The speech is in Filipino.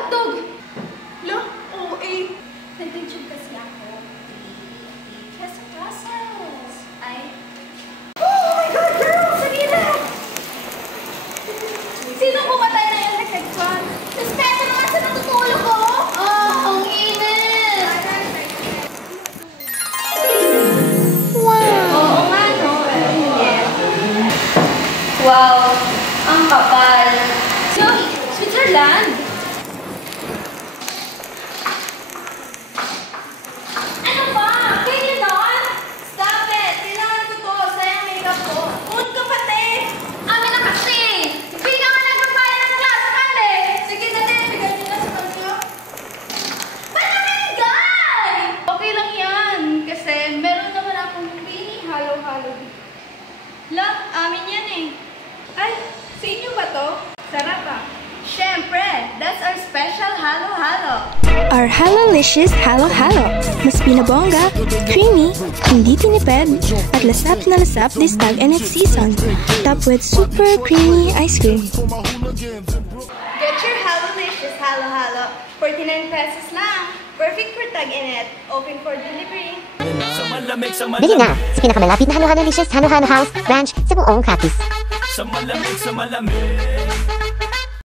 hotdog. Lo, OA. Nag-YouTube kasi ako. Pesos. Ay. Oh my God, girl! Sarila! Sino pumatay na electric fan? Respeto naman sa natutulog ko! Oh, ang init! Wow! Oo nga, no? Yes. Wow! Ang kapal! So, Switzerland! Ano ba? Kaya nun? Stop it! Kailangan ko to. Sayang makeup ko. Uod ka pati! Amin na kasi! Hindi ka nga nagpapaya ng klasa kami! Sige na din, bigyan nyo na sa kanyo. Ba't naminigay? Okay lang yan. Kasi meron naman akong mini halo-halo. Lang, amin yan eh. Ay, sa inyo ba to? Sarap ah. Siyempre, that's our special halo-halo. Our Halolicious Halo-Halo. Mas binabongga, creamy, hindi tinipid, at lasap na lasap this tag-init season. Topped with super creamy ice cream. Get your Halolicious Halo-Halo. 49 pesos lang. Perfect for tag-init. Open for delivery. Dali na sa pinakamalapit na Halo-Halolicious Halo-Halo House branch sa buong Capiz. Sa malamig